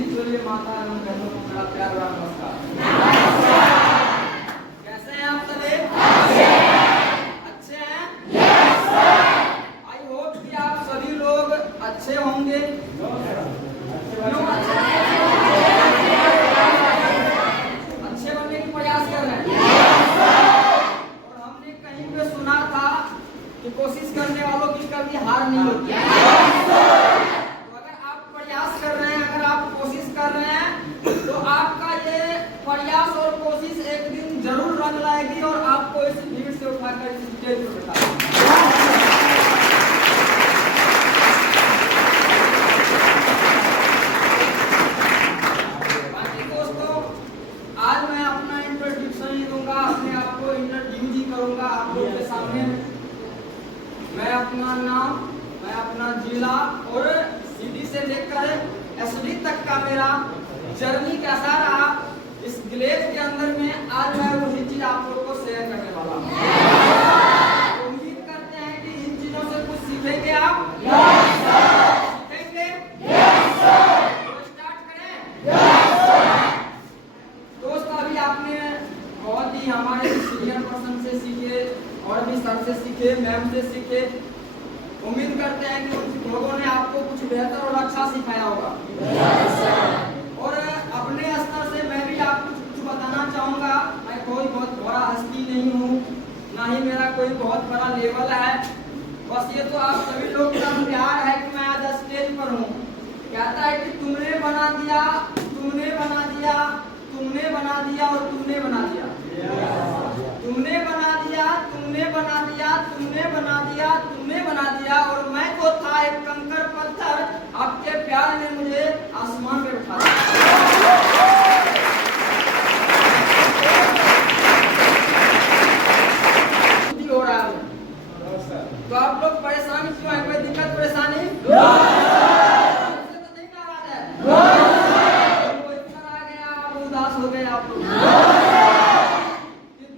चलिए माता एवं बहनों को मेरा प्यार भरा नमस्कार। कैसे हैं आप सभी? अच्छे हैं? आई होप कि आप सभी लोग अच्छे होंगे। क्यों अच्छे बनने की प्रयास कर रहे हैं? और हमने कहीं पे सुना था कि कोशिश करने वालों की कभी हार नहीं होती। तो अगर आप प्रयास कर रहे हैं, अगर आप कोशिश कर रहे हैं, तो आपका ये प्रयास और कोशिश एक दिन जरूर रंग लाएगी और आपको इस भीड़ से उठाकर इस स्टेज पर बिठाएगी। बाकी दोस्तों, आज मैं अपना इंट्रोडक्शन नहीं दूंगा, अपने आप को इंट्रोड्यूस ही करूंगा आप लोगों के सामने। मैं अपना नाम, मैं अपना जिला और सीडी से लेकर एसडी तक का मेरा जर्नी कैसा रहा इस विलेज के अंदर में, आज मैं वही चीज आप लोगों को शेयर करने वाला हूँ। उम्मीद करते हैं कि इन चीजों से कुछ सीखेंगे आप। सीखेंगे? तो स्टार्ट करें। दोस्तों, अभी आपने बहुत ही हमारे सीनियर पर्सन से सीखे और भी सर से सीखे, मैम से सीखे। उम्मीद करते हैं कि उन लोगों ने आपको कुछ बेहतर और अच्छा सिखाया होगा। और अपने स्तर से मैं भी आपको कुछ बताना चाहूँगा। मैं कोई बहुत बड़ा हस्ती नहीं हूँ, ना ही मेरा कोई बहुत बड़ा लेवल है। बस ये तो आप सभी लोग का प्यार है कि मैं आज स्टेज पर हूँ। कहता है कि तुमने बना दिया, तुमने बना दिया, तुमने बना दिया और तुमने बना दिया। तुमने बना दिया, तुमने बना दिया, तुमने बना दिया, तुमने बना दिया। और मैं तो था एक कंकड़ पत्थर, आपके प्यार ने मुझे आसमान पे उठा दिया। हो रहा है तो आप लोग परेशान क्यों है? कोई दिक्कत परेशानी? तो नहीं नाराज है? कोई इधर आ गया, आप उदास हो गए आप लोग।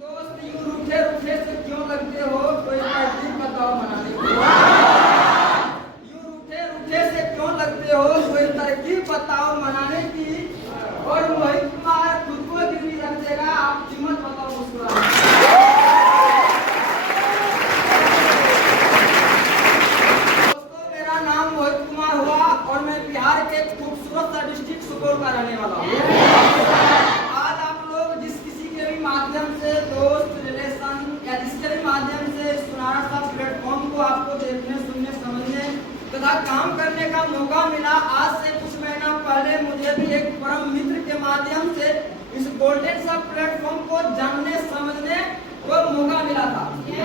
दोस्त यूं रूठे रूठे से क्यों लगते हो? कोई तरकीब बताओ मनाने की। यूं रूठे रूठे से क्यों लगते हो? कोई तरकीब बताओ मनाने की। और मोहित कुमार खुद को गिरवी रख देगा, आप कीमत बताओ मुस्कुराने की। बिहार के खूबसूरत डिस्ट्रिक्ट सुपौल का रहने वाला हूँ। आज आप लोग जिस किसी के भी माध्यम से, दोस्त, रिलेशन या जिसके भी माध्यम से सुनारा सा प्लेटफॉर्म को आपको देखने, सुनने, समझने तथा काम करने का मौका मिला। आज से कुछ महीना पहले मुझे भी एक परम मित्र के माध्यम से इस गोल्डन सा प्लेटफॉर्म को जानने, समझने को मौका मिला था। जब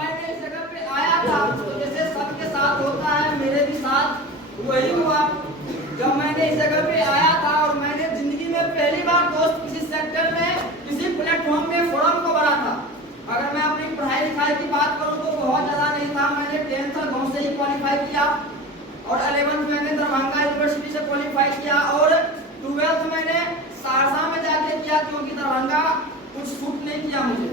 मैंने इस जगह पे आया था, तो जैसे सबके साथ होता है, मेरे भी साथ वही हुआ। जब मैंने इस जगह पे आया था और मैंने जिंदगी में पहली बार दोस्त किसी सेक्टर में, किसी प्लेटफॉर्म में, फोरम को भरा था। अगर मैं अपनी पढ़ाई लिखाई की बात करूं तो बहुत ज्यादा नहीं था। मैंने 10th गांव से ही क्वालिफाई किया और 11th मैंने दरभंगा यूनिवर्सिटी से क्वालिफाई किया और 12th मैंने सहरसा में जाके किया, क्योंकि दरभंगा कुछ सूट नहीं किया मुझे।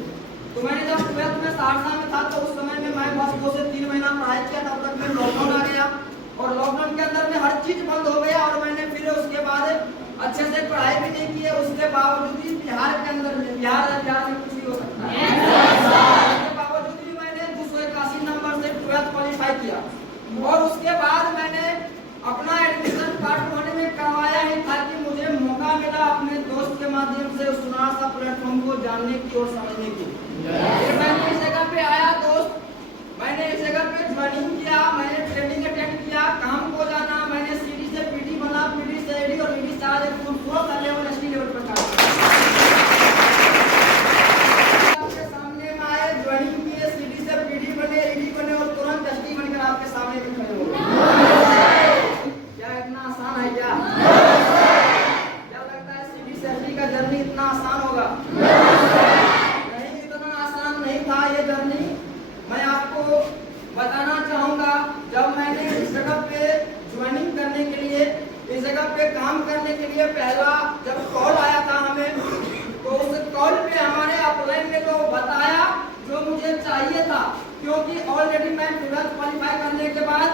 तो मैंने जब 12th में सहरसा में था तो उस समय में मैं बस 2 से 3 महीना पढ़ाई किया, तब तक में लॉकडाउन आ गया और लॉकडाउन के अंदर में हर चीज बंद हो गया और मैंने फिर उसके बाद अच्छे से पढ़ाई भी नहीं की है। उसके बावजूद भी बिहार के अंदर में, बिहार में कुछ भी हो सकता है, उसके बावजूद भी मैंने 281 नंबर से 12th क्वालिफाई किया। और उसके बाद मैंने अपना एडमिशन पार्ट 1 में करवाया ही था कि मुझे मौका मिला अपने दोस्त के माध्यम से उस सुनार सा प्लेटफॉर्म को जानने की और समझने की। मैंने इस जगह पे आया दोस्त, मैंने इस जगह पे ज्वाइनिंग किया, मैंने ट्रेनिंग अटेंड किया, काम को जाना, मैंने सीडी से पीडी बना, पीडी से एडी और एडी से आज एक खूबसूरत लेवल, एसडी लेवल पर काम आपके सामने में आए, ज्वाइनिंग किए, सीडी से पीडी बने, एडी बने और तुरंत एसडी बनकर आपके सामने में खड़े हो गए। क्या इतना आसान है? क्या लगता है सीडी से एसडी का जर्नी इतना आसान होगा? नहीं, इतना आसान नहीं था ये जर्नी। मैं आपको बताना चाहूँगा, जब मैंने इस जगह पे ज्वाइनिंग करने के लिए, इस जगह पे काम करने के लिए पहला जब कॉल आया था हमें, तो उस कॉल पे हमारे अपलाइन ने तो बताया जो मुझे चाहिए था, क्योंकि ऑलरेडी मैं 12th क्वालिफाई करने के बाद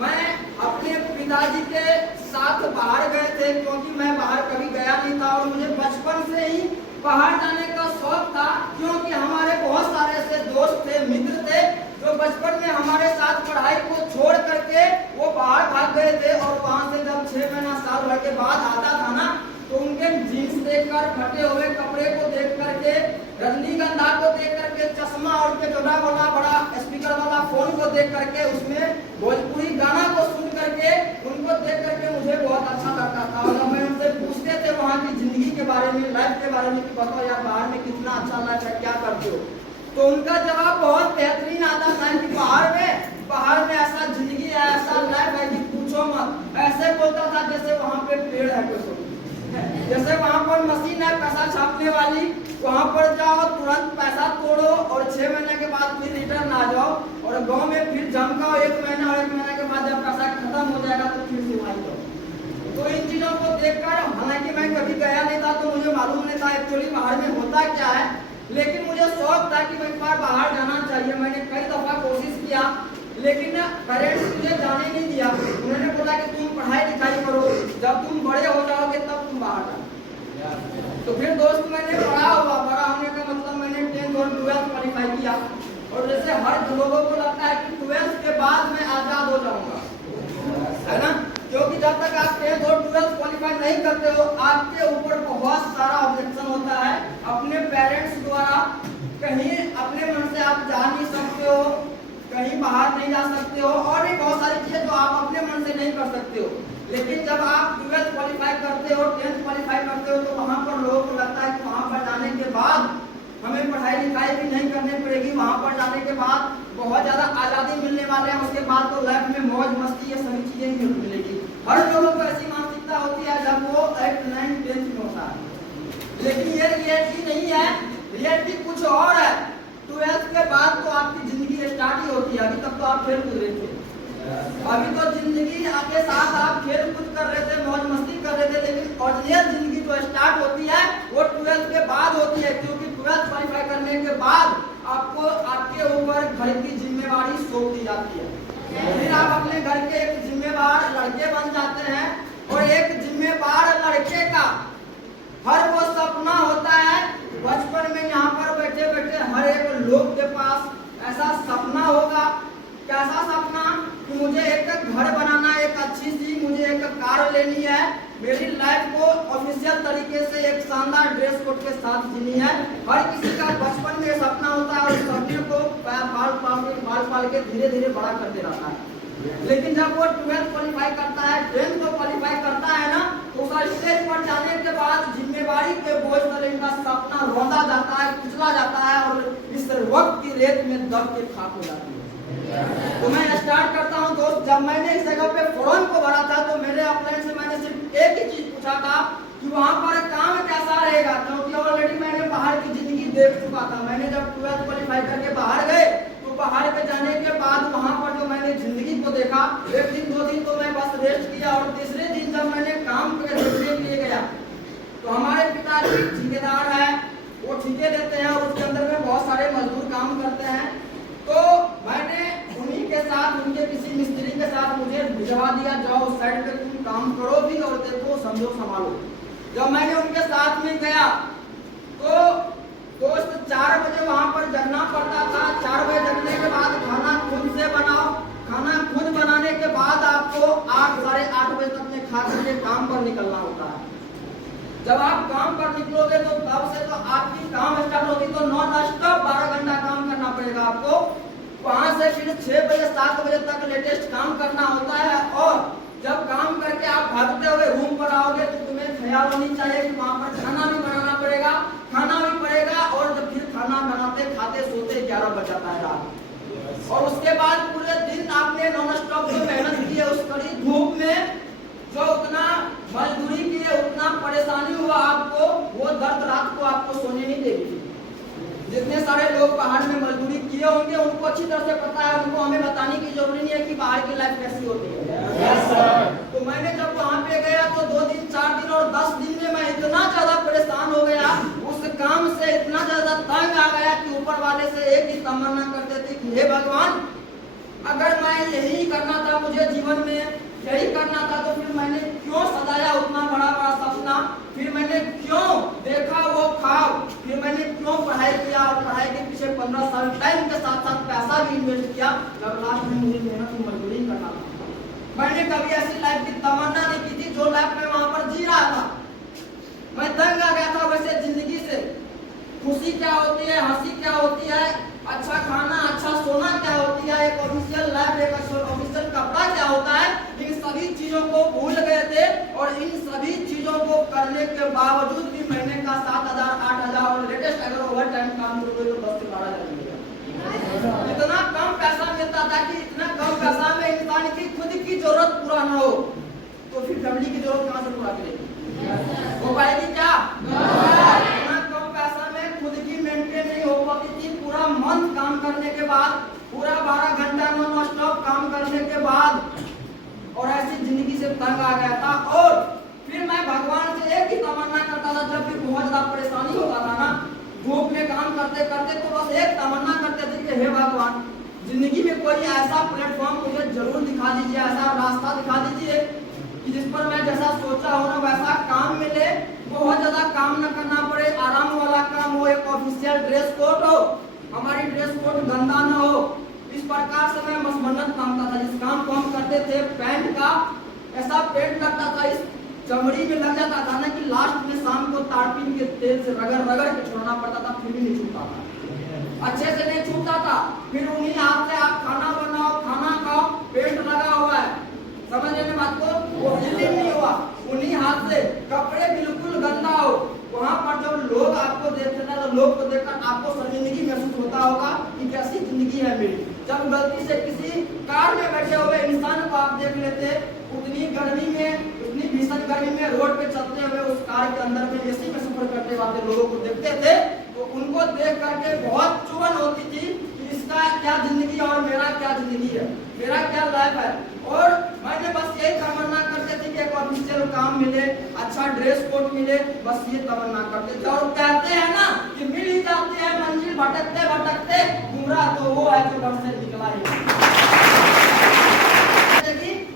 मैं अपने पिताजी के साथ बाहर गए थे, क्योंकि मैं बाहर कभी गया नहीं था और मुझे बचपन से ही बाहर जाने का शौक था, क्योंकि हमारे बहुत सारे ऐसे दोस्त थे, मित्र थे, जो बचपन में हमारे साथ पढ़ाई को छोड़ करके वो बाहर भाग गए थे। और वहां से जब 6 महीना साल भर के बाद आता था ना, तो उनके जीन्स देखकर, फटे हुए कपड़े को देख करके, रजनीगंधा को देख करके, चश्मा और केटोरा वाला बड़ा स्पीकर वाला फोन को देख करके, उसमें भोजपुरी गाना को सुन करके, उनको देख करके मुझे बहुत अच्छा लगता था। और जब मैं उनसे पूछते थे वहाँ की जिंदगी के बारे में, लाइफ के बारे में कि बताओ यार बाहर में कितना अच्छा लाइफ है, क्या करते हो, तो उनका जवाब बहुत बेहतरीन आता था कि बाहर में ऐसा जिंदगी है, ऐसा लाइफ है कि पूछो मत। ऐसे बोलता था जैसे वहाँ पे पेड़ है कुछ, जैसे वहाँ पर मशीन है पैसा छापने वाली, वहाँ पर जाओ तुरंत पैसा तोड़ो और 6 महीने के बाद फिर रिटर्न आ जाओ, और गांव में फिर जमकाओ 1 महीना, और 1 महीने के बाद जब पैसा खत्म हो जाएगा तो फिर से वहीं जाओ। तो इन चीजों को देखकर, हालांकि मैं कभी गया नहीं था तो मुझे मालूम नहीं था एक्चुअली बाहर में होता क्या है, लेकिन मुझे शौक था कि मैं एक बार बाहर जाना चाहिए। मैंने कई दफा कोशिश किया, लेकिन पेरेंट्स मुझे जाने नहीं दिया। उन्होंने बोला कि तुम पढ़ाई लिखाई करो, जब तुम बड़े हो जाओगे तब तुम बाहर जाओ। तो फिर दोस्त मैंने बड़ा होने का मतलब मैंने 10th और 12th क्वालिफाई किया, और जैसे हर लोगों को लगता है कि 12th के बाद मैं आजाद हो जाऊंगा, है ना, क्योंकि जब तक आप 10th और 12th क्वालिफाई नहीं करते हो, आपके ऊपर बहुत सारा ऑब्जेक्शन होता है अपने पेरेंट्स द्वारा। कहीं अपने मन से आप जा नहीं सकते हो, कहीं बाहर नहीं जा सकते हो, और भी बहुत सारी चीजें जो आप अपने मन से नहीं कर सकते हो। लेकिन जब आप 12th क्वालिफाई करते हो, 10th क्वालिफाई करते हो, तो वहाँ पर लोगों को लगता है कि वहाँ पर जाने के बाद हमें पढ़ाई लिखाई भी नहीं करनी पड़ेगी, वहाँ पर जाने के बाद बहुत ज्यादा आज़ादी मिलने वाले हैं, उसके बाद तो लाइफ में मौज मस्ती ये सभी चीजें ही मिलेगी। हर लोगों को ऐसी मानसिकता होती है जब वो 8, 9, 10th में होता है, लेकिन ये रियलिटी नहीं है। रियलिटी कुछ और है। 12th के बाद तो आपकी जिंदगी स्टार्ट ही होती है। अभी तक तो आप खेल कूद रहे थे, अभी तो जिंदगी आपके साथ आप खेल कूद कर रहे थे, मौज मस्ती कर रहे थे, लेकिन ओरिजिनल जिंदगी जो स्टार्ट होती है वो 12th के बाद होती है, क्योंकि 12th क्वालिफाई करने के बाद आपको आपके ऊपर घर की जिम्मेवारी सौंप दी जाती है। फिर आप अपने घर के एक जिम्मेवार लड़के बन जाते हैं, और एक जिम्मेवार लड़के का हर वो सपना होता है बचपन में, यहाँ पर बैठे बैठे हर एक लोग के पास ऐसा सपना होगा। कैसा सपना कि मुझे एक घर बनाना, एक अच्छी सी मुझे एक कार लेनी है, मेरी लाइफ को ऑफिशियल तरीके से एक शानदार ड्रेस कोड के साथ जीनी है। हर किसी का बचपन में सपना होता है, और सपने को पाल के धीरे धीरे बड़ा करते रहता है। लेकिन जब वो 12th क्वालिफाई करता है, 10th को क्वालिफाई करता है ना, तो उसका स्टेज पर जाने के बाद जिम्मेवारी के बोझ तले इनका सपना रौंदा जाता है, कुचला जाता है, और इस वक्त की रेत में दब के खाक हो जाती है। तो मैं स्टार्ट करता हूँ दोस्त। जब मैंने इस जगह पे फॉर्म को भरा था, तो मेरे अपलाइन से मैंने सिर्फ एक ही चीज पूछा था कि वहाँ पर काम कैसा रहेगा, क्योंकि ऑलरेडी मैंने बाहर की जिंदगी देख चुका था। मैंने जब 12th क्वालिफाई करके बाहर गए, तो बाहर पे जाने के बाद वहाँ पर जो मैंने जिंदगी को देखा, 1 दिन 2 दिन तो मैं बस रेस्ट किया, और तीसरे दिन जब मैंने काम पे देखने के लिए गया, तो हमारे पिताजी ठेकेदार है, वो ठेके देते हैं, और उसके अंदर में बहुत सारे मजदूर काम करते हैं। तो मैंने उन्हीं के साथ, उनके किसी मिस्त्री के साथ मुझे भिजवा दिया, जाओ उस साइड पे तुम काम करो भी और देखो समझो संभालो। जब मैंने उनके साथ में गया, तो दोस्त 4 बजे वहां पर जगना पड़ता था। 4 बजे जगने के बाद खाना खुद से बनाओ, खाना खुद बनाने के बाद आपको 8, साढ़े 8 बजे तक में खा करके काम पर निकलना होता है। जब आप काम पर निकलोगे तो तब से तो आपकी काम स्टार्ट होगी, तो नॉन स्टॉप 12 घंटा काम करना पड़ेगा आपको। वहां से फिर 6 बजे 7 बजे तक लेटेस्ट काम करना होता है, और जब काम करके आप भागते हुए रूम पर आओगे तो तुम्हें ख्याल होनी चाहिए कि वहां पर खाना भी बनाना पड़ेगा, खाना भी पड़ेगा, और जब फिर खाना बनाते खाते सोते 11 बज जाता है रात। और उसके बाद पूरे दिन आपने नॉन स्टॉप जो मेहनत की है, उस कड़ी धूप में जो उतना मजदूरी की है, उतना परेशानी हुआ आपको, वो दर्द रात को आपको सोने नहीं देगी। जितने सारे लोग पहाड़ में मजदूरी किए होंगे उनको अच्छी तरह से पता है, उनको हमें बताने की जरूरत नहीं है कि बाहर की लाइफ कैसी होती है। तो मैंने जब वहाँ पे गया तो 2 दिन 4 दिन और 10 दिन में मैं इतना ज्यादा परेशान हो गया, उस काम से इतना ज्यादा तंग आ गया कि ऊपर वाले से एक ही तमन्ना करते थे कि हे भगवान, अगर मैं यही करना था मुझे जीवन में, यही करना था तो फिर मैंने क्यों सजाया उतना बड़ा बड़ा सपना, फिर मैंने क्यों देखा वो ख्वाब, फिर मैंने क्यों पढ़ाई किया और पढ़ाई के पीछे 15 साल टाइम के साथ साथ पैसा भी इन्वेस्ट किया, जब लास्ट में मुझे मेहनत की मजदूरी करना था। मैंने कभी ऐसी लाइफ की तमन्ना नहीं की थी जो लाइफ में वहां पर जी रहा था। मैं दंग आ गया था वैसे जिंदगी से। खुशी क्या होती है, हंसी क्या होती है, अच्छा खाना अच्छा सोना क्या होती है, एक ऑफिशियल लाइफ, एक ऑफिशियल कपड़ा क्या होता है, इन सभी चीजों को भूल गए थे। और इन सभी चीजों को करने के बावजूद भी महीने का 7,000 8,000 और लेटेस्ट अगर ओवर टाइम काम करोगे तो 10 से 12,000 मिलेगा। इतना कम पैसा मिलता था कि इतना कम पैसा में इंसान की खुद की जरूरत पूरा न हो तो फिर फैमिली की जरूरत कहां से पूरा करेगी, हो पाएगी क्या? इतना कम पैसा में खुद की मेंटेन नहीं हो पाती थी। पूरा मंथ काम करने के बाद, पूरा 12 घंटा नॉन स्टॉप काम करने के बाद, और ऐसी जिंदगी से तंग आ गया था। और फिर मैं भगवान से एक ही तमन्ना करता था, जब भी बहुत ज्यादा परेशानी होता था ना, धूप में काम करते करते, तो बस एक तमन्ना करते थे कि हे भगवान, जिंदगी में कोई ऐसा प्लेटफॉर्म मुझे जरूर दिखा दीजिए, ऐसा रास्ता दिखा दीजिए कि जिस पर मैं जैसा सोचा हो ना वैसा काम मिले, बहुत ज्यादा काम न करना पड़े, आराम वाला काम हो, एक ऑफिशियल ड्रेस कोड हो, हमारी ड्रेस कोड गंदा न हो। इस प्रकार से मैं मसमन्नत मांगता था। जिस काम को हम करते थे पैंट का, ऐसा पेंट लगता था इस चमड़ी में लग जाता था ना कि लास्ट में शाम को तारपीन के तेल से रगड़ रगड़ के छोड़ना पड़ता था, फिर भी नहीं छूटता था, अच्छे से नहीं छूटता था। फिर उन्हीं हाथ से आप खाना बनाओ, खाना खाओ, पेंट लगा हुआ है, समझ रहे हैं बात को, वो हिली नहीं हुआ, उन्हीं हाथ से। कपड़े बिल्कुल गंदा हो, वहां पर जब लोग आपको देखते हैं तो लोग को देखकर आपको शर्मिंदगी महसूस होता होगा कि कैसी जिंदगी है मेरी। जब गलती से किसी कार में बैठे हुए इंसान को आप देख लेते, उतनी गर्मी में, उतनी भीषण गर्मी में रोड पे चलते हुए उस कार के अंदर में एसी में सफर करते वाले लोगों को देखते थे, तो उनको देख करके बहुत चुभन होती थी कि इसका क्या जिंदगी और मेरा क्या जिंदगी है, मेरा क्या लाइफ है। और मैंने बस यही तमन्ना करते थे कि एक ऑफिशियल काम मिले, अच्छा ड्रेस कोड मिले, बस ये तमन्ना करते थे। और कहते हैं ना कि मिल ही जाते हैं मंजिल भटकते भटकते, गुमराह तो वो है जो घर से निकला ही।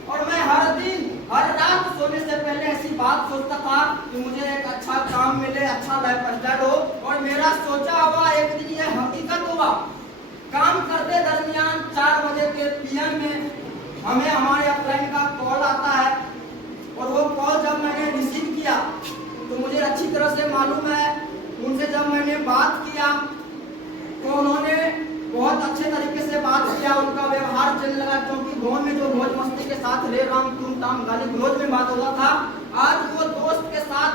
और मैं हर दिन हर रात सोने से पहले ऐसी बात सोचता था कि मुझे एक अच्छा काम मिले, अच्छा लाइफ स्टाइल हो। और मेरा सोचा हुआ एक दिन ये हकीकत हुआ। काम करते दरमियान 4 बजे के पीएम में हमें हमारे अपलाइन का कॉल आता है, और वो कॉल जब मैंने रिसीव किया तो मुझे अच्छी तरह से मालूम है, उनसे जब मैंने बात किया तो उन्होंने बहुत अच्छे तरीके से बात किया, उनका व्यवहार चलने लगा। क्योंकि गाँव में जो मौज मस्ती के साथ रे राम तुम ताम गाली गलौज में बात होता था, आज वो दोस्त के साथ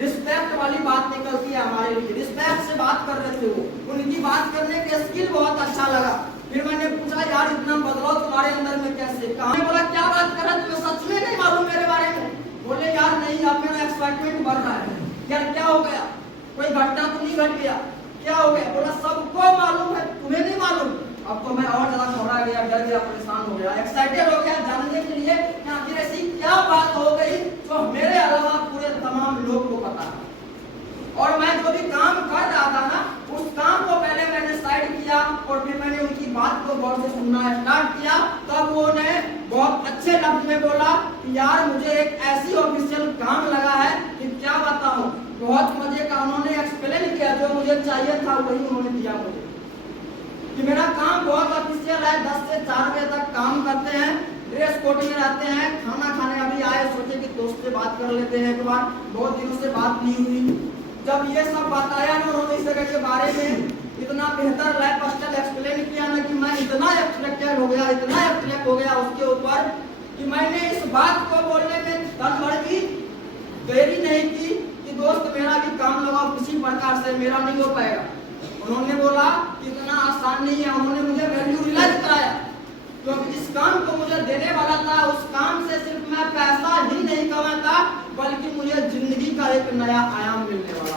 रिस्पेक्ट वाली बात निकलती है हमारे लिए, रिस्पेक्ट से बात कर रहे थे वो, उनकी बात करने के स्किल बहुत अच्छा लगा। फिर मैंने पूछा यार इतना बदलाव तुम्हारे अंदर में कैसे? कहा बोला क्या बात कर रहे हो, तुम्हें सच में नहीं मालूम मेरे बारे में? बोले यार नहीं, अब मेरा एक्साइटमेंट बढ़ रहा है। यार क्या हो गया, कोई घटना तो नहीं घट गया, क्या हो गया? बोला सबको मालूम है, तुम्हें नहीं मालूम। अब तो मैं और ज्यादा घबरा गया, डर गया, परेशान हो गया, एक्साइटेड हो गया जानने के लिए कि आखिर ऐसी क्या बात हो गई जो मेरे अलावा पूरे तमाम लोग को पता है। और मैं जो भी काम कर रहा था ना, उस काम को पहले मैंने साइड किया और फिर मैंने उनकी बात को गौर से सुनना स्टार्ट किया। तब वो ने बहुत अच्छे लफ्ज में बोला कि यार मुझे एक ऐसी ऑफिशियल काम लगा है कि क्या बताऊं। बहुत मजे का उन्होंने एक्सप्लेन किया, जो मुझे चाहिए था वही उन्होंने दिया मुझे, कि मेरा काम बहुत ऑफिशियल है, 10 से 4 बजे तक काम करते हैं, ड्रेस कोड में रहते हैं, खाना खाने अभी आए, सोचे कि दोस्त से बात कर लेते हैं एक बार, बहुत दिनों से बात नहीं हुई। जब ये सब बताया ना उन्होंने इस जगह के बारे में, इतना बेहतर लाइफ स्टाइल एक्सप्लेन किया ना कि मैं इतना अट्रैक्टेड हो गया, इतना अट्रैक्ट हो गया उसके ऊपर कि मैंने इस बात को बोलने में दम भर की देरी नहीं की कि दोस्त मेरा भी काम लगाओ किसी प्रकार से, मेरा नहीं हो पाएगा। उन्होंने बोला कि इतना आसान नहीं है, उन्होंने मुझे वैल्यू रियलाइज कराया, क्योंकि जिस काम को मुझे देने वाला था उस काम से सिर्फ मैं पैसा ही नहीं कमाता बल्कि मुझे जिंदगी का एक नया आयाम मिलने वाला।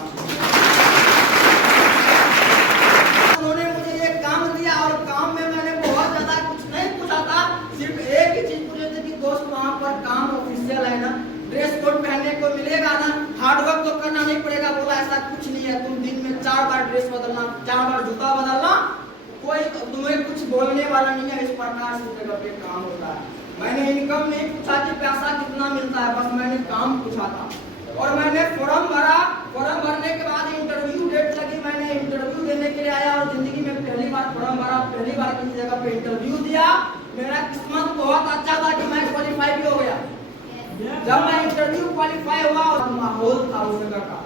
उन्होंने मुझे ये काम दिया और काम में मैंने बहुत ज्यादा कुछ नहीं पूछा था, सिर्फ एक ही चीज पूछे थे कि दोस्त वहाँ पर काम ऑफिशियल है ना, ड्रेस कोड पहनने को मिलेगा ना, हार्डवर्क तो करना नहीं पड़ेगा। बोला ऐसा कुछ नहीं है, तुम दिन में 4 बार ड्रेस बदलना, 4 बार जूता बदलना, कोई तुम्हें कुछ बोलने वाला नहीं है, इस प्रकार से जगह पे काम होता है। मैंने इनकम नहीं पूछा कि पैसा कितना मिलता है, बस मैंने काम पूछा था। और मैंने फॉर्म भरा, फॉर्म भरने के बाद इंटरव्यू डेट लगी, मैंने इंटरव्यू देने के लिए आया और जिंदगी में पहली बार फॉर्म भरा, पहली बार किसी जगह पे इंटरव्यू दिया। मेरा किस्मत बहुत अच्छा था कि मैं क्वालिफाई भी हो गया। जब मैं इंटरव्यू क्वालिफाई हुआ और माहौल था उस जगह का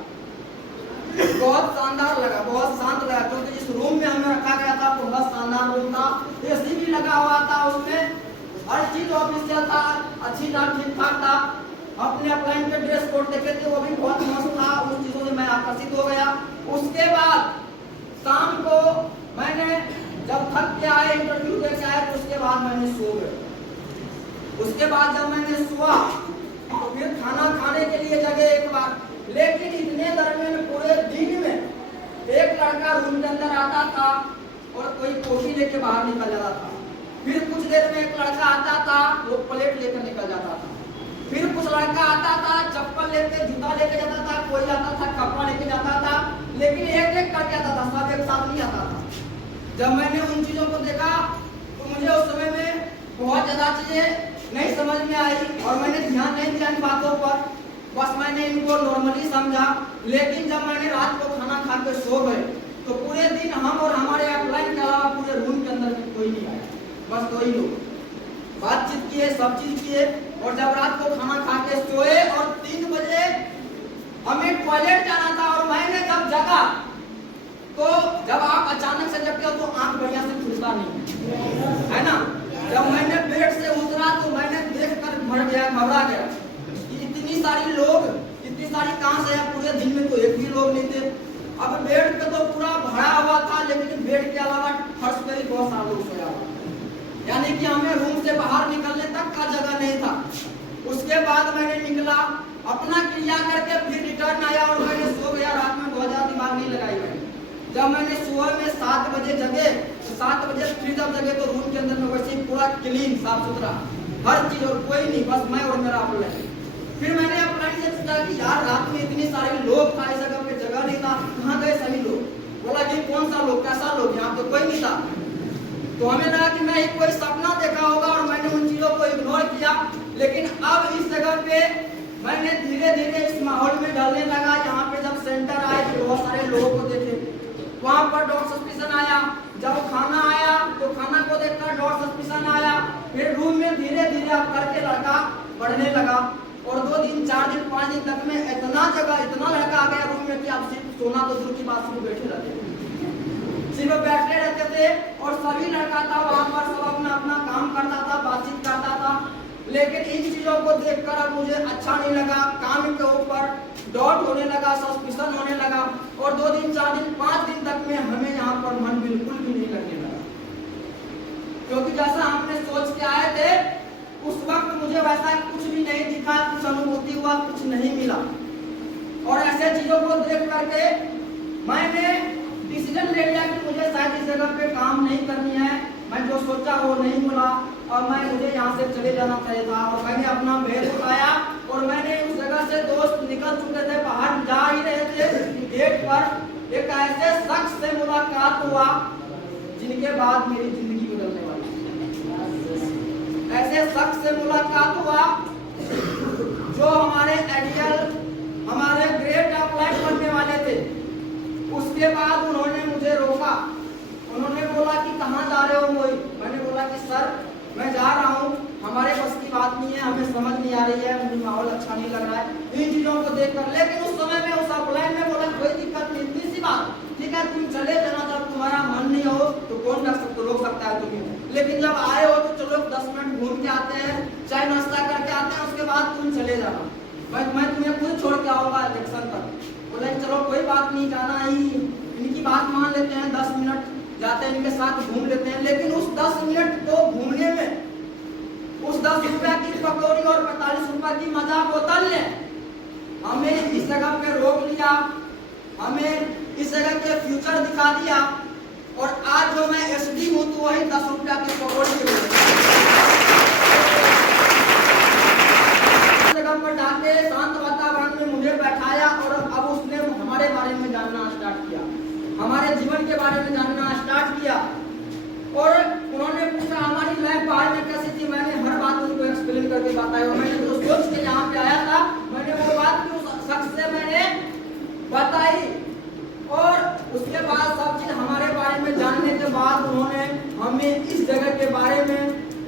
बहुत शानदार लगा, बहुत शांत लगा, क्योंकि जिस रूम में हमें रखा गया था बहुत शानदार रूम था, एसी भी लगा हुआ था, उसमें हर चीज ऑफिशियल था, अच्छी था, ठीक ठाक था। अपने अपलाइन के ड्रेस कोड देखे थे, वो भी बहुत मस्त था, उन चीजों से मैं आकर्षित हो गया। उसके बाद शाम को मैंने जब थक के आए, इंटरव्यू दे के आए, तो उसके बाद मैंने सो गया। उसके बाद जब मैंने सोआ तो फिर खाना खाने के लिए जगह एक बार, लेकिन इतने दरमियान पूरे दिन में एक लड़का रूम के अंदर आता था और कोई कॉफी लेके बाहर निकल जाता था। फिर कुछ देर में एक लड़का आता था, वो प्लेट लेकर निकल जाता था। फिर कुछ लड़का आता था, चप्पल लेके, जूता लेके जाता था, कोई आता था कपड़ा लेके जाता था, लेकिन एक एक करके आता था, सब एक साथ नहीं आता था। जब मैंने उन चीजों को देखा तो मुझे उस समय में बहुत ज्यादा चीजें नहीं समझ में आई और मैंने ध्यान नहीं दिया इन बातों पर, बस मैंने इनको नॉर्मली समझा। लेकिन जब मैंने रात को खाना खा के सो गए तो पूरे दिन हम और हमारे अपलाइन के अलावा पूरे रूम के अंदर कोई नहीं आया, बस दो ही लोग बातचीत किए, सब चीज किए। और जब रात को खाना खा के सोए और 3 बजे हमें टॉयलेट जाना था और मैंने जब जगा तो जब आप अचानक से जगते हो तो आंख बढ़िया से खुलता नहीं है ना। जब मैंने बेड से उतरा तो मैंने देखकर भर गया, घबरा गया, इतनी सारी लोग, इतनी सारी कहां से है, पूरे दिन में तो एक भी लोग नहीं थे। अब बेड पे तो पूरा भरा हुआ था, लेकिन बेड के अलावा फर्श पे भी बहुत सारे लोग सोया हुआ, यानी कि हमें रूम से बाहर निकलने तक का जगह नहीं था। उसके बाद मैंने निकला, अपना क्रिया करके फिर रिटर्न आया और मैंने सो गया। रात में बहुत ज्यादा दिमाग नहीं लगाई मैंने। जब मैंने सुबह में 7 बजे जगे तो 7 बजे फिर जब जगे तो रूम के अंदर में वैसे ही पूरा क्लीन, साफ सुथरा हर चीज, और कोई नहीं, बस मैं और मेरा अपलाइन। फिर मैंने अपलाइन से पूछा कि यार रात में इतने सारे लोग था, इस जगह पे जगह नहीं था, कहाँ गए सभी लोग? बोला कि कौन सा लोग, कैसा लोग, यहाँ तो कोई नहीं था। तो हमें लगा कि मैं कोई सपना देखा होगा और मैंने उन चीजों को इग्नोर किया। लेकिन अब इस जगह पे मैंने धीरे धीरे इस माहौल में ढलने लगा। यहाँ पे जब सेंटर आए तो बहुत सारे लोगों को देखे, वहाँ पर डॉग सस्पिशन आया। जब खाना आया तो खाना को देखकर डॉग सस्पिशन आया। फिर रूम में धीरे धीरे अब करके लड़का बढ़ने लगा और 2 दिन 4 दिन 5 दिन तक में इतना जगह, इतना लड़का आ गया रूम में कि अब सिर्फ सोना तो दूर की बात, सिर्फ बैठे रहते, सिर्फ बैठे रहते थे। और सभी लड़का था वहाँ पर, सब अपना अपना काम करता था, बातचीत करता था। लेकिन इन चीजों को देखकर अब मुझे अच्छा नहीं लगा, काम के ऊपर डाउट होने लगा, सस्पिशन होने लगा। और 2 दिन 4 दिन 5 दिन तक में हमें यहाँ पर मन बिल्कुल भी नहीं लगने लगा, क्योंकि जैसा हमने सोच के आए थे उस वक्त मुझे वैसा कुछ भी नहीं दिखा, कुछ अनुभूति हुआ, कुछ नहीं मिला। और ऐसे चीजों को देख करके मैंने डिसीजन ले लिया कि मुझे शायद इस जगह पे काम नहीं करनी है। मैं जो सोचा वो नहीं मिला और मुझे यहाँ से चले जाना चाहिए था। और मैंने अपना बैग उठाया और मैंने उस जगह से, दोस्त निकल चुके थे, बाहर जा ही रहे थे, गेट पर एक ऐसे शख्स से मुलाकात हुआ जिनके बाद मेरी जिंदगी बदलने वाली। ऐसे शख्स से मुलाकात हुआ जो हमारे आइडियल, हमारे ग्रेट अपलाइन बनने वाले थे। उसके बाद उन्होंने मुझे रोका, उन्होंने बोला कि कहाँ जा रहे हो मोई? मैंने बोला कि सर मैं जा रहा हूँ, हमारे बस की बात नहीं है, हमें समझ नहीं आ रही है, मुझे माहौल अच्छा नहीं लग रहा है इन चीजों को देखकर। लेकिन उस समय में उस अपलाइन में बोला कोई दिक्कत नहीं, इतनी सी बात, ठीक है तुम चले जाना, जब तुम्हारा मन नहीं हो तो कौन रोक सकता है तुम्हें। लेकिन जब आए हो तो चलो 10 मिनट घूम के आते हैं, चाय नाश्ता करके आते हैं, उसके बाद तुम चले जाना, मैं तुम्हें खुद छोड़ के आऊंगा इलेक्शन तक। बोले चलो कोई बात नहीं, जाना ही, इनकी बात मान लेते हैं, 10 मिनट जाते हैं इनके साथ घूम लेते हैं। लेकिन उस 10 मिनट को घूमने में उस 10 रुपया की पकौड़ी और 45 रुपया की मजा बोतल ने हमें इस जगह पे रोक लिया, हमें इस जगह के फ्यूचर दिखा दिया। और आज जो मैं एसडी हूँ तो वही 10 रुपया की पकौड़ी की जगह पर जाके शांत वातावरण में मुझे बैठाया और अब उसने हमारे बारे में जानना स्टार्ट किया, हमारे जीवन के बारे में जानना स्टार्ट किया। और उन्होंने पूछा हमारी लाइफ बाहर में कैसी थी, मैंने हर बात उनको बाद सब चीज हमारे बारे में जानने के बाद उन्होंने हमें इस जगह के बारे में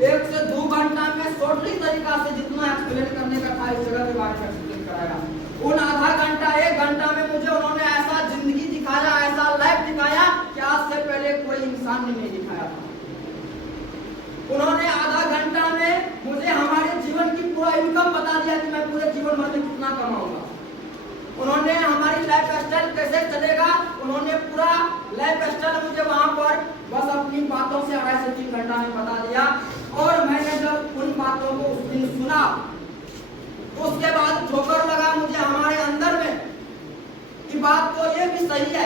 1 से 2 घंटा में शॉर्टली तरीका से जितना एक्सप्लेन करने का था इस जगह के बारे में एक्सप्लेन कराया। उन आधा घंटा 1 घंटा में मुझे उन्होंने ऐसा जिंदगी दिखाया, ऐसा लाइफ दिखाया कि आज से पहले कोई इंसान ने नहीं दिखाया था। उन्होंने आधा घंटा में मुझे हमारे जीवन की पूरा इनकम बता दिया कि मैं पूरे जीवन भर में कितना कमाऊंगा। उन्होंने हमारी लाइफ स्टाइल कैसे चलेगा, उन्होंने पूरा लाइफ स्टाइल मुझे वहां पर बस अपनी बातों से 2.5 से 3 घंटा में बता दिया। और मैंने जब उन बातों को उस दिन सुना तो उसके बाद ठोकर लगा मुझे हमारे अंदर में कि बात तो ये भी सही है।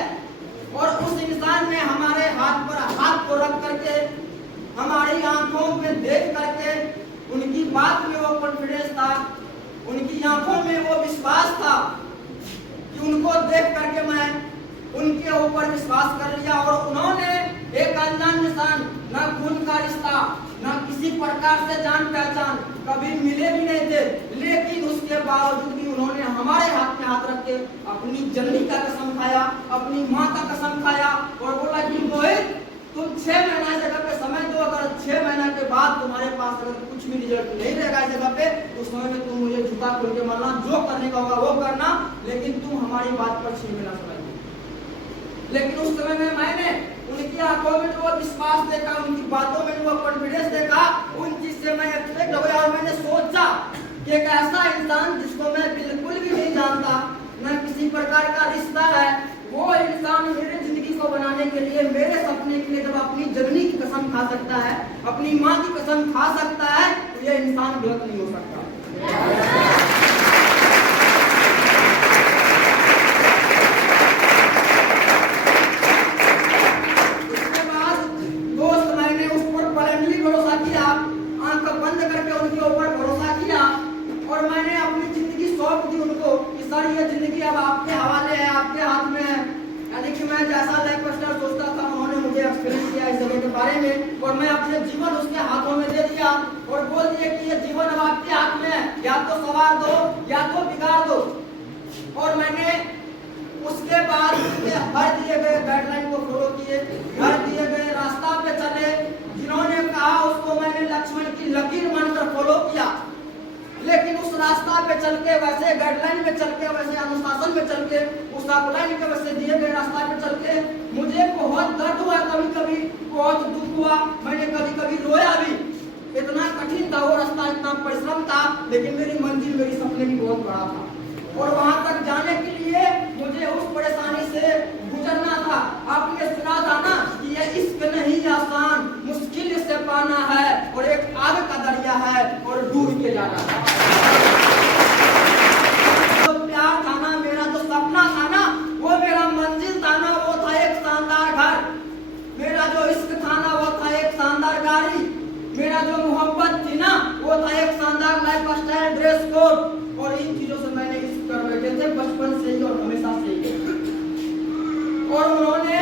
और उस इंसान ने हमारे हाथ पर हाथ को रख करके हमारी आंखों में देख करके उनकी बात में वो कॉन्फिडेंस था, उनकी आंखों में वो विश्वास था कि उनको देख करके मैं उनके ऊपर विश्वास कर लिया। और उन्होंने एक अनजान इंसान, न खून का रिश्ता, न किसी प्रकार से जान पहचान, कभी मिले भी नहीं थे, लेकिन उसके बावजूद भी उन्होंने हमारे हाथ में हाथ रख के अपनी जननी का कसम खाया, अपनी माँ का कसम खाया और बोला कि मोहित तुम 6 महीना जगह पे समय दो, अगर 6 महीना के बाद तुम्हारे पास अगर कुछ भी रिजल्ट नहीं रहेगा इस जगह पे, उस समय में तुम मुझे झुका खोल के मारना, जो करने का होगा वो करना, लेकिन तुम हमारी बात पर 6 महीना समय दो। लेकिन उस समय में मैंने उनकी आंखों में जो विश्वास देखा, उनकी बातों में जो कॉन्फिडेंस देखा, उन चीज से मैं अट्रैक्ट हो गया। और मैंने सोचा कि एक ऐसा इंसान जिसको मैं बिल्कुल भी नहीं जानता, न किसी प्रकार का रिश्ता है, वो इंसान मेरे जिंदगी को बनाने के लिए, मेरे सपने के लिए जब अपनी जननी की कसम खा सकता है, अपनी माँ की कसम खा सकता है, तो ये इंसान गलत नहीं हो सकता। उसके बाद दोस्त मैंने उस पर ब्लाइंडली भरोसा किया, आंख बंद करके उनके ऊपर भरोसा किया और मैंने अपनी जिंदगी सौंप दी उनको कि सर ये जिंदगी अब आपके हवाले है, आपके हाथ में है। यानी कि मैं जैसा लाइफ स्टाइल सोचता था उन्होंने मुझे एक्सपीरियंस किया इस जगह के बारे में और मैं अपने जीवन उसके हाथों में दे दिया और बोल दिया कि ये जीवन अब आपके हाथ में है, या तो सवार दो या तो बिगाड़ दो। और मैंने उसके बाद हर दिए गए गाइडलाइन को फॉलो किए, हर दिए गए रास्ता पे चले, जिन्होंने कहा उसको मैंने लक्ष्मण की लकीर मानकर फॉलो किया। लेकिन उस रास्ता पे चल के, वैसे गाइडलाइन में चल के, वैसे अनुशासन में चल के, उस आउटलाइन के वैसे दिए गए रास्ता पे चल के मुझे बहुत दर्द हुआ, कभी कभी बहुत दुख हुआ, मैंने कभी कभी रोया भी। इतना कठिन था वो रास्ता, इतना परिश्रम था, लेकिन मेरी मंजिल, मेरी सपने भी बहुत बड़ा था। और वहां तक जाने के लिए मुझे उस परेशानी से गुजरना था। आपने सुना था ना कि ये इश्क नहीं आसान, मुश्किल से पाना है और एक आग का दरिया है और डूब के जाना है। जो प्यार था ना, मेरा जो सपना था ना, वो मेरा मंजिल था ना, वो था एक शानदार घर। मेरा जो इश्क था ना, वो था एक शानदार गाड़ी। मेरा जो मोहब्बत थी ना, वो था एक शानदार लाइफ स्टाइल, ड्रेस कोड। और इन चीजों से मैंने इश्क कर बैठे थे बचपन से ही और हमेशा से ही। और उन्होंने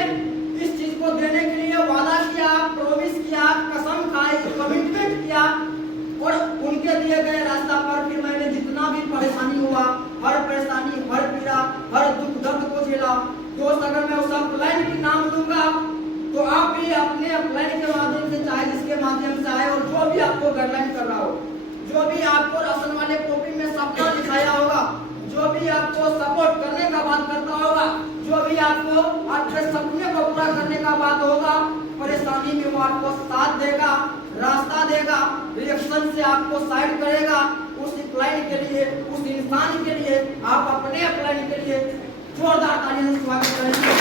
इस चीज को देने के लिए वादा किया, प्रॉमिस किया, कसम खाई, कमिटमेंट किया। और उनके दिए गए रास्ता पर फिर मैंने जितना भी परेशानी हुआ, हर परेशानी, हर पीड़ा, हर दुख दर्द को झेला। दोस्त, अगर मैं उस अपलाइन की नाम लूंगा तो आप भी अपने अपलाइन के माध्यम से, चाहे जिसके माध्यम से आए, और जो भी आपको गाइडलाइन कर रहा हो, जो भी आपको राशन वाले कॉपी में सपना दिखाया होगा, जो भी आपको सपोर्ट करने का बात करता होगा, जो भी आपको आपके सपने को पूरा करने का बात होगा, परेशानी में वो आपको साथ देगा, रास्ता देगा, रिएक्शन से आपको साइड करेगा। उस क्लाइंट के लिए, उस इंसान के लिए, आप अपने क्लाइंट के लिए जोरदार तालियों से स्वागत करेंगे।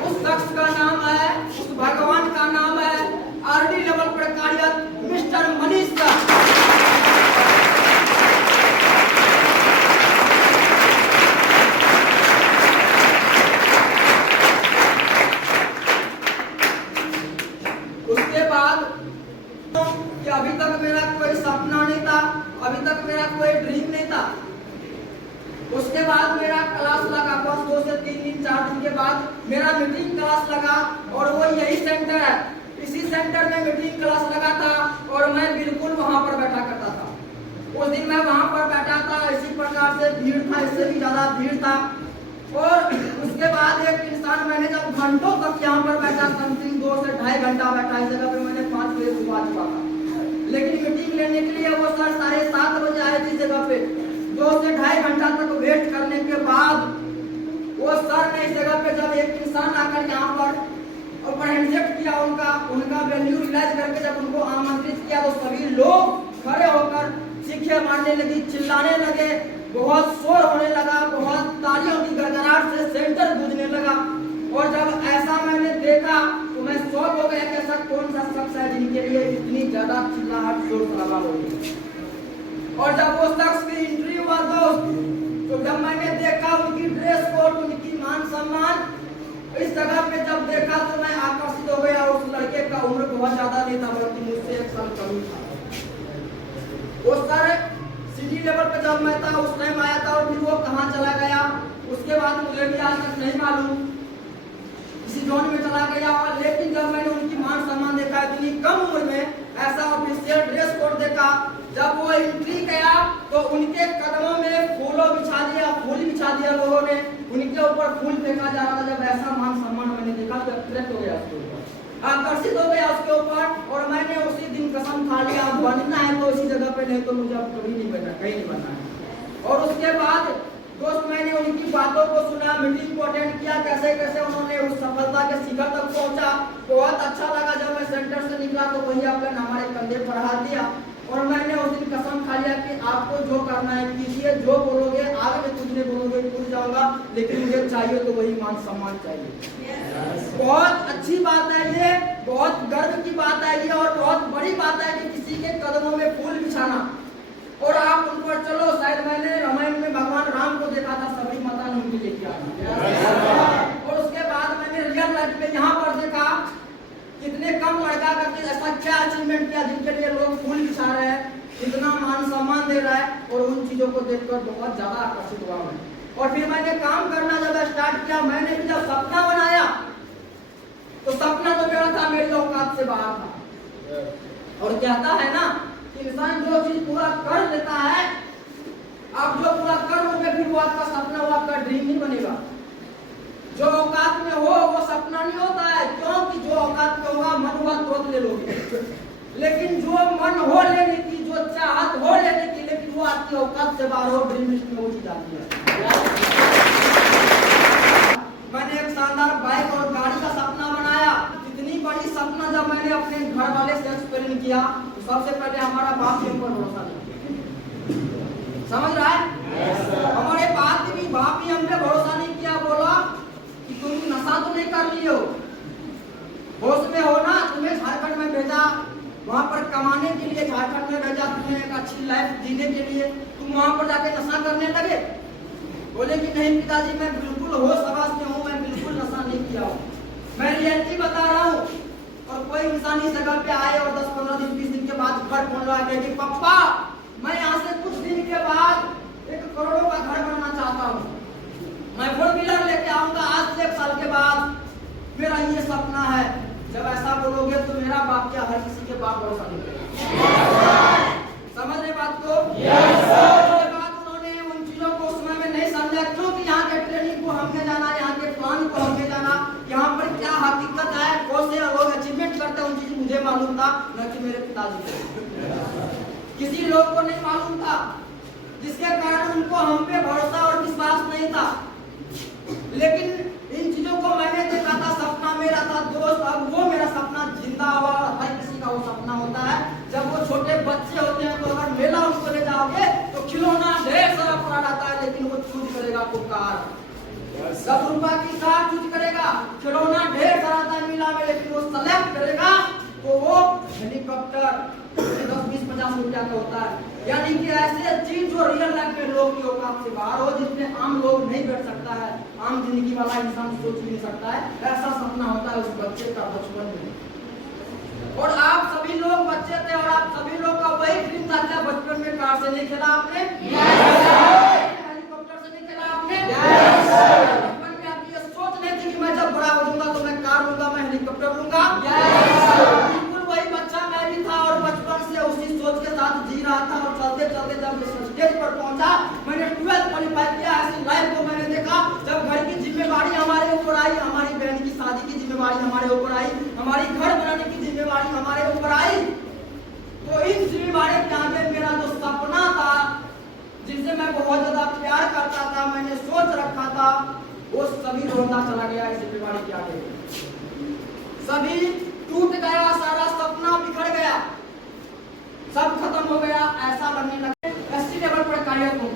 उस शख्स का नाम है, उस भगवान का नाम है आरडी लेवल पर कार्यरत मिस्टर मनीष सर। उसके बाद कि अभी तक मेरा कोई सपना नहीं था, अभी तक मेरा कोई ड्रीम नहीं था। उसके बाद मेरा क्लास लगा, बस 2 से 3 दिन 4 दिन के बाद मेरा मीटिंग क्लास लगा और वो यही सेंटर है। इसी सेंटर में मीटिंग क्लास लगा था और मैं बिल्कुल वहां पर बैठा करता था। उस दिन मैं वहां पर बैठा था, इसी प्रकार से भीड़ था, इस उसके बाद एक इंसान, मैंने जब घंटों तक यहाँ पर बैठा, समथिंग 2 से 2.5 घंटा बैठा इस जगह पे, मैंने 5 बजे सुबह आ चुका था, लेकिन मीटिंग लेने के लिए वो सर 7:30 बजे आए थे इस जगह पे। 2 से 2.5 घंटा तक वेट करने के बाद वो सर ने इस जगह पे जब एक इंसान आकर यहाँ पर हैंडशेक किया, उनका वैल्यू रियलाइज करके जब उनको आमंत्रित किया, तो सभी लोग खड़े होकर चीखें मारने लगी, चिल्लाने लगे, बहुत शोर होने लगा, बहुत तालियों की गड़गड़ाहट से सेंटर गूंजने लगा। और जब ऐसा मैंने देखा तो मैं शॉक हो गया कि ऐसा कौन सा शख्स है जिनके लिए इतनी ज्यादा चिल्लाहट शोर शराबा हो रही। और जब वो शख्स की एंट्री हुआ दोस्त, तो जब मैंने देखा उनकी ड्रेस कोड, उनकी मान सम्मान, इस जगह पे जब देखा तो मैं आकर्षित हो गया। उस लड़के का उम्र बहुत ज्यादा नहीं था, बल्कि मुझसे 1 साल कम था। वो सर सिटी लेवल पे जब मैं था उस टाइम आया था, और फिर वो कहाँ चला गया उसके बाद मुझे भी आज तक नहीं मालूम, किसी जोन में चला गया। लेकिन जब मैंने उनकी मान सम्मान देखा, इतनी कम उम्र में ऐसा ऑफिशियल ड्रेस कोड देखा, जब वो एंट्री गया तो उनके कदमों में फूल बिछा दिया लोगों ने, उनके ऊपर फूल फेंका जा रहा था। जब ऐसा मान सम्मान मैंने देखा तो अट्रैक्ट हो गया उसके ऊपर, आकर्षित हो गया उसके ऊपर। और मैंने उसी दिन कसम खा लिया, अब बनना है तो उसी जगह पे, नहीं तो मुझे अब कभी नहीं बनना, कहीं नहीं बनना है। और उसके बाद दोस्त मैंने उनकी बातों को सुना, मीटिंग को अटेंड किया, कैसे कैसे उन्होंने उस सफलता के शिखर तक पहुंचा। बहुत अच्छा लगा। जब मैं सेंटर से निकला तो वही अपने हमारे कंधे पर हाथ दिया, और मैंने उस दिन कसम खा लिया कि आपको जो करना है कीजिए, जो बोलोगे आगे में कुछ नहीं बोलोगे टूट जाऊंगा, लेकिन मुझे चाहिए तो वही मान सम्मान चाहिए। बहुत अच्छी बात है ये, बहुत गर्व की बात है ये, और बहुत बड़ी बात है कि किसी के कदमों में फूल बिछाना और आप उन पर चलो। शायद मैंने रामायण में भगवान राम को देखा था, सभी माता ने उनके लेके आया। और उसके बाद मैंने रियल लाइफ में यहाँ पर देखा कितने कम लड़का करके ऐसा क्या अचीवमेंट किया जिनके लिए लोग फूल बिछा रहे हैं, इतना मान सम्मान दे रहा है। और उन चीजों को देखकर बहुत ज्यादा आकर्षित हुआ मैं। और फिर मैंने काम करना जब स्टार्ट किया, मैंने भी जब सपना बनाया तो सपना तो मेरा था, मेरी औकात से बाहर था। और कहता है ना कि इंसान जो चीज पूरा कर लेता है, आप जो पूरा कर लोगे फिर वो आपका सपना, वो आपका ड्रीम ही बनेगा। जो औकात में हो वो सपना नहीं होता है, क्योंकि जो औकात में होगा मन हुआ तुरंत ले लोगे, लेकिन जो मन हो लेने की, जो चाहत हो लेने की, लेकिन वो आपकी औकात से बाहर हो, ड्रीम लिस्ट में वो चीज आती है। मैंने एक शानदार बाइक और गाड़ी का सपना बनाया। इतनी बड़ी सपना जब मैंने अपने घर वाले से एक्सप्लेन किया तो सबसे पहले हमारा बाप ही हम पर भरोसा नहीं, समझ रहा है? हमारे बाप ही हम पे भरोसा नहीं किया। बोला कि तुम नशा तो नहीं कर लिए हो, होश में हो ना, तुम्हें झारखंड में भेजा, वहां पर कमाने के लिए झारखंड में भेजा, तुम्हें एक अच्छी लाइफ जीने के लिए, तुम वहां पर जाके नशा करने लगे। बोले कि नहीं पिताजी, मैं बिल्कुल होश हवास में हूँ, मैं बिल्कुल नशा नहीं किया हूँ, मैं रियलिटी बता रहा हूँ। और कोई इंसान इस जगह पे आए और 10, 15 दिन 20 दिन के बाद घर फोन लगा के कि पापा मैं यहाँ से कुछ दिन के बाद 1 करोड़ों का घर बनाना चाहता हूँ, मैं 4 व्हीलर लेके आऊंगा आज से 1 साल के बाद, मेरा ये सपना है। जब ऐसा बोलोगे तो मेरा बाप क्या, हर किसी के बाप भरोसा नहीं करेगा। समझ रहे बात को? उसके बाद उन्होंने उन चीजों को उस समय में नहीं समझा, क्योंकि यहाँ के ट्रेनिंग को हमने जाना, यहाँ के प्लान को हमने जाना, यहाँ पर क्या हकीकत है, कौन से लोग अचीवमेंट करते हैं, उन चीज मुझे मालूम था, न कि मेरे पिताजी को। किसी लोग को नहीं मालूम था, जिसके कारण उनको हम पे भरोसा और विश्वास नहीं था। लेकिन इन चीजों को मैंने देखा था, सपना मेरा था दोस्त, अब वो मेरा सपना जिंदा हुआ। हर किसी का वो सपना होता है। जब वो छोटे बच्चे होते हैं तो अगर मेला उनको ले जाओगे तो खिलौना ढेर सारा पड़ा रहता है, लेकिन वो चूज करेगा को कार, 10 रुपए की कार चूज करेगा। खिलौना ढेर सारा था मेला में, लेकिन वो सेलेक्ट करेगा तो वो हेलीकॉप्टर 10, 20, 50 रुपया का होता है। यानी कि ऐसे चीज जो रियल लाइफ में लोग की औकात से बाहर हो, जिसमें आम लोग नहीं बैठ सकता है, आम जिंदगी वाला इंसान सोच भी नहीं सकता है, ऐसा सपना होता है उस बच्चे का बचपन में। और आप सभी लोग बच्चे थे और आप सभी लोग का वही ड्रीम था। क्या बचपन में कार से नहीं खेला आपने? हेलीकॉप्टर से नहीं खेला आपने? बचपन में आप ये सोच नहीं थी कि मैं जब बड़ा हो जाऊंगा तो मैं कार लूंगा, मैं हेलीकॉप्टर लूंगा? बिल्कुल वही बच्चा मैं भी था और बचपन से उसी सोच के साथ जी रहा था। और चलते चलते जब स्टेज पर पहुंचा, मैंने 12th क्वालीफाई किया। ऐसी लाइफ को मैंने देखा जब घर की जिम्मेदारी हमारे हमारी घर बनाने की जिम्मेवारी हमारे ऊपर आई, तो इस जिम्मेवारी के आगे मेरा जो सपना था, जिनसे मैं बहुत ज्यादा प्यार करता था, मैंने सोच रखा था, वो सभी रोंदा चला गया इस जिम्मेवारी के आगे। सभी टूट गया, सारा सपना बिखर गया, सब खत्म हो गया, ऐसा लगने लगा। एसटी लेवल पर कार्य बहुत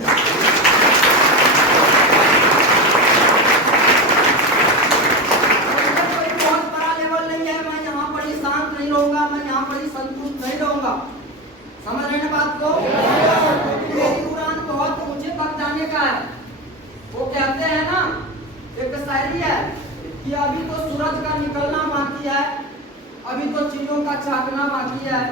बड़ा लेवल नहीं है, मैं यहाँ पर ही शांत नहीं रहूंगा, मैं यहाँ पर ही संतुष्ट नहीं रहूंगा। समझ रहे हैं बात को? मेरी उड़ान बहुत ऊंचे तक जाने का है। वो कहते हैं ना, एक शायरी है कि अभी तो सूरज का निकलना बाकी है, अभी तो चिड़ियों का झांकना बाकी है,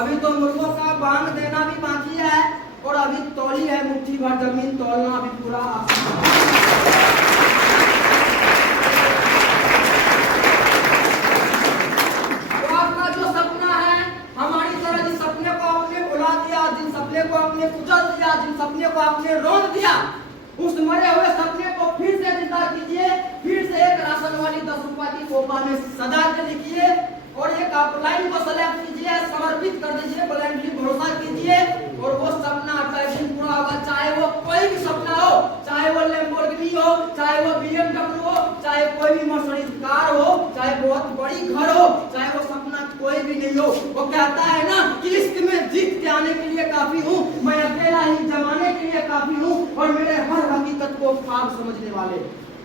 अभी तो मुर्गों का बांग देना भी बाकी है, और अभी तौली है मुट्ठी भर जमीन तौलना अभी पूरा तो आपका जो सपना है, हमारी तरह जिस सपने को आपने भुला दिया, जिन सपने को आपने कुचल दिया, जिन सपने को आपने रोक दिया, उस मरे हुए सपने को फिर से जिंदा कीजिए, फिर से एक राशन वाली 10 रुपए की कोपा में सजा के लिखिए, और एक आप लाइन को सेलेक्ट कीजिए, समर्पित कर दीजिए, ब्लाइंडली भरोसा कीजिए, और वो सपना आपका एक दिन पूरा होगा। चाहे वो कोई भी सपना हो, चाहे वो लैम्बोर्गिनी हो, चाहे वो BMW हो, चाहे कोई भी मर्सिडीज कार हो, चाहे बहुत बड़ी घर हो, चाहे वो सपना कोई भी नहीं हो। वो कहता है ना कि इश्क में जीत के आने के लिए काफी हूँ, मैं अकेला ही जमाने के लिए काफी हूँ, और मेरे हर हकीकत को ख्वाब समझने वाले।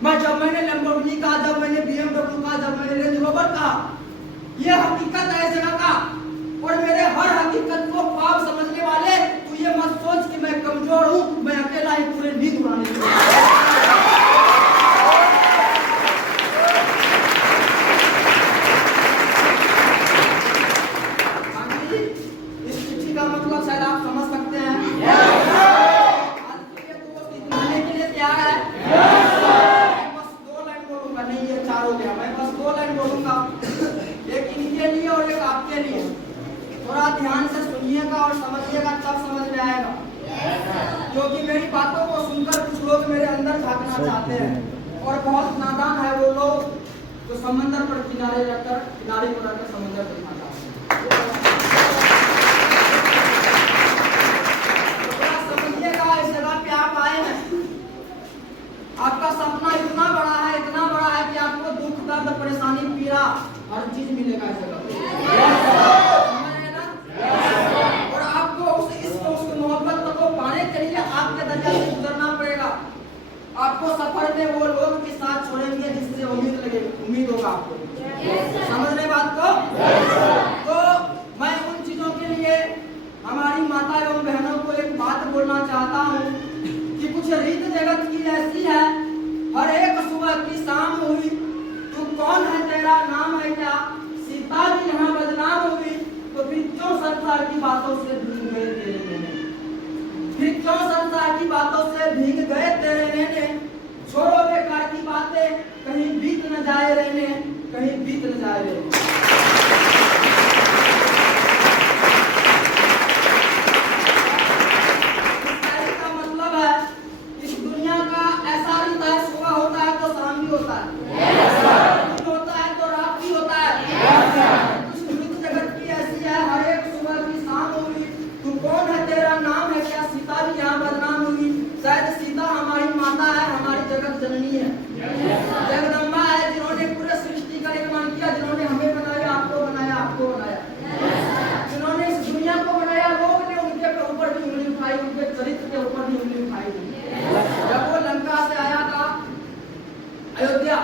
मैं जब मैंने लैम्बोर्गिनी कहा, जब मैंने BMW कहा, जब मैंने रेंज रोवर कहा, ये हकीकत है इस जगह का, और मेरे हर हकीकत को ख्वाब समझने वाले, तू ये मत सोच कि मैं कमजोर हूँ, मैं अकेला ही पूरे नींद उड़ाने इस चिट्ठी का मतलब शायद आप समझ सकते हैं। आज के दोस्त इतने के लिए तैयार है। मैं बस 2 लाइन बोलूंगा, नहीं ये 4 हो गया, मैं बस 2 लाइन बोलूंगा, एक इनके लिए और एक आपके लिए। थोड़ा ध्यान से सुनिएगा और समझिएगा, तब समझ में आएगा, क्योंकि मेरी बातों को सुनकर कुछ लोग मेरे अंदर झांकना चाहते हैं, और बहुत नादान है वो लोग जो समंदर पर किनारे को रखकर समंदर देखना चाहते हैं। तो समझिएगा, इस जगह पे आप आए हैं, आपका सपना इतना बड़ा है, इतना बड़ा है कि आपको दुख दर्द परेशानी पीड़ा हर चीज मिलेगा इस जगह पे, और आपको उस मोहब्बत को पाने के लिए आपके दरिया से गुजरना पड़ेगा। आपको सफर में वो लोग भी साथ छोड़ेंगे जिससे उम्मीद होगा आपको। समझ रहे बात को? तो मैं उन चीजों के लिए हमारी माता एवं बहनों को एक बात बोलना चाहता हूँ कि कुछ रीत जगत की ऐसी है, हर एक सुबह की शाम हुई, तू कौन है तेरा नाम है क्या, सीता भी यहाँ बदनाम हुई, तो फिर क्यों संसार की बातों से भीग गए तेरे नैने, फिर क्यों संसार की बातों से भीग गए तेरे नैने, छोड़ो बेकार की बातें, कहीं बीत न जाए रहने, कहीं बीत न जाए रहने। जननी है, जगदम्बा है, जिन्होंने पूरे सृष्टि का निर्माण किया, जिन्होंने हमें बनाया, आपको बनाया, जिन्होंने इस दुनिया को बनाया, लोग ने उनके ऊपर भी उंगली उठाई, उनके चरित्र के ऊपर भी उंगली उठाई। जब वो लंका से आया था अयोध्या,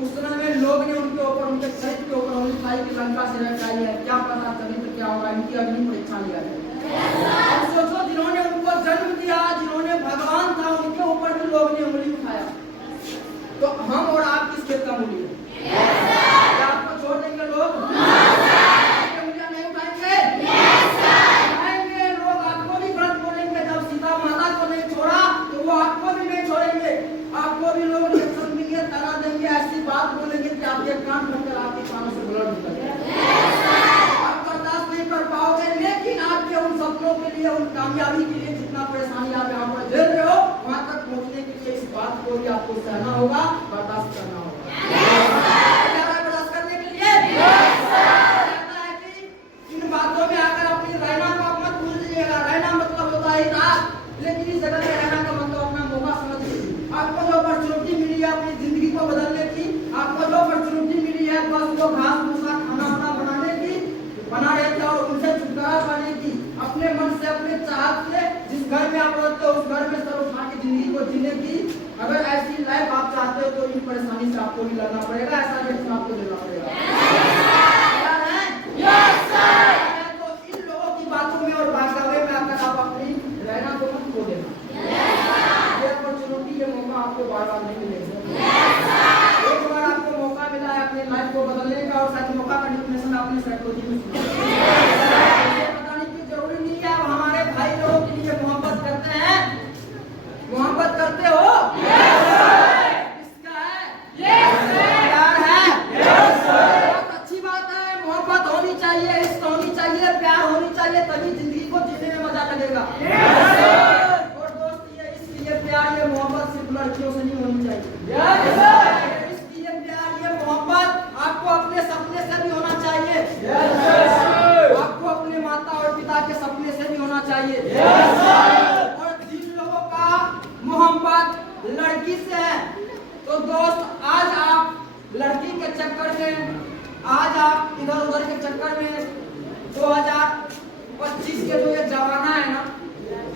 उस समय में लोग ने उनके ऊपर, उनके चरित्र के ऊपर उंगली उठाई कि लंका से रहकर आई है, क्या पता चरित्र क्या होगा, इनकी अग्नि परीक्षा लिया जाए। अब सोचो, जिन्होंने उनको जन्म दिया, जिन्होंने भगवान था, उनके ऊपर भी लोग ने उंगली उठाया, तो हम और आप किस खेत का मूल्य है? क्या आपको छोड़ देंगे लोग? उंगलियां नहीं उठाएंगे? उठाएंगे। लोग आपको भी गलत बोलेंगे, जब सीता माता को नहीं छोड़ा तो वो आपको भी नहीं छोड़ेंगे, आपको भी लोग ताना देंगे, ऐसी बात बोलेंगे कि आपके कान भरकर आपके कानों से ब्लड निकलेगा। आप बर्दाश्त नहीं कर पाओगे, लेकिन आपके उन सपनों के लिए, उन कामयाबी के लिए जितना परेशानी आप यहाँ पर झेल रहे हो, वहां तक पहुंचने के लिए इस बात को भी आपको सहना होगा, बर्दाश्त करना होगा। बर्दाश्त करने के लिए सही रात, लेकिन इस जगत में रहना का मतलब अपना मौका समझिए। आपको जो अपॉर्चुनिटी मिली है अपनी जिंदगी को बदलने की, आपको जो अपॉर्चुनिटी मिली है बस वो घास भूसा खाना वाना बना रहे थे और उनसे छुटकारा पाने की, अपने मन से अपने चाहत से जिस घर में आप रहते हो उस घर में सर उठा के जिंदगी को जीने की, अगर ऐसी लाइफ आप चाहते हो तो इन परेशानी से आपको भी लड़ना पड़ेगा, ऐसा रिएक्शन आपको देना पड़ेगा। तो इन लोगों की बातों में और बहकावे में अगर आप अपनी रहना तो मत खो देना। ये अपॉर्चुनिटी, ये मौका आपको बार बार नहीं मिलेगा। एक बार आपको मौका मिला है अपने लाइफ को बदलने का और शायद मौका का डेफिनेशन आपने साइकोलॉजी में सुना। बताने की जरूरी नहीं है। आप हमारे भाई लोगों के लिए मोहब्बत करते हैं, मोहब्बत करते हो? किसका है? प्यार है? बहुत अच्छी बात है। मोहब्बत होनी चाहिए, इश्क होनी चाहिए, प्यार होनी चाहिए, तभी जिंदगी को जीने में मजा लगेगा। और दोस्त ये इश्क, ये प्यार, ये मोहब्बत सिर्फ लड़कियों से नहीं होनी चाहिए। इश्क, ये प्यार, ये मोहब्बत आपको अपने सपने से भी होना चाहिए। आपको अपने माता और पिता के सपने से भी होना चाहिए। और जिन लोगों का मोहब्बत लड़की से है तो दोस्त आज आप लड़की के चक्कर में, आज आप इधर उधर के चक्कर में 2025 के जो ये जमाना है ना,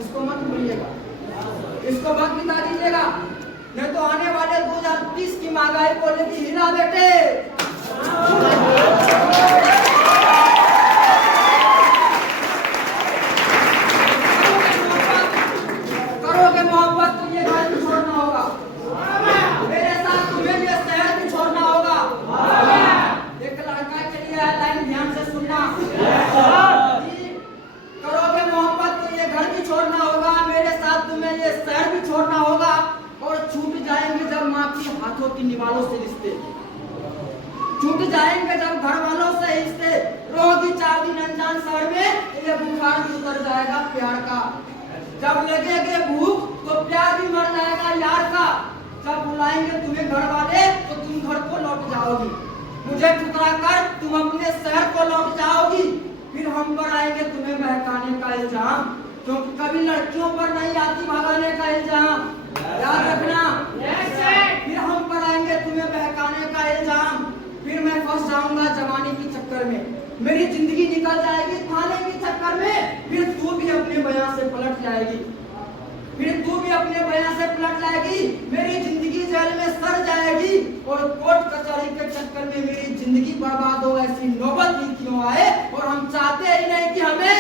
इसको मत भूलिएगा, इसको मत बिता दीजिएगा, नहीं तो आने वाले 2030 की महंगाई बोलेगी हीरा बेटे। करोगे मोहब्बत तो ये घर भी छोड़ना होगा, मेरे साथ तुम्हें ये शहर भी छोड़ना होगा। एक लड़का के लिए लाइन ध्यान से सुनना, करोगे मोहब्बत तो ये घर भी छोड़ना होगा, मेरे साथ तुम्हें ये शहर भी छोड़ना होगा और छूट जाएंगे जब माँ की हाथों की निवालों से रिश्ते, छूट जाएंगे जब घर वालों से रिश्ते, रहोगी 4 दिन अनजान शहर में, ये बुखार भी उतर जाएगा प्यार का, जब लगेगे भूख तो प्यार भी मर जाएगा यार का, जब बुलाएंगे तुम्हें घर वाले तो तुम घर को लौट जाओगी, मुझे ठुकरा कर तुम अपने शहर को लौट जाओगी, फिर हम पर आएंगे तुम्हें बहकाने का इल्जाम, क्योंकि कभी लड़कियों पर नहीं आती भगाने का इल्जाम, याद रखना। फिर हम पर आएंगे तुम्हें बहकाने का इल्जाम, फिर मैं फंस जाऊंगा जमाने की चक्कर में, मेरी जिंदगी निकल जाएगी थाने की चक्कर में, फिर तू भी अपने बयां से पलट जाएगी, फिर तू भी अपने बयां से पलट जाएगी, मेरी जिंदगी जेल में सड़ जाएगी और कोर्ट कचहरी के चक्कर में मेरी जिंदगी बर्बाद हो, ऐसी नौबत ही क्यों आए। और हम चाहते ही नहीं कि हमें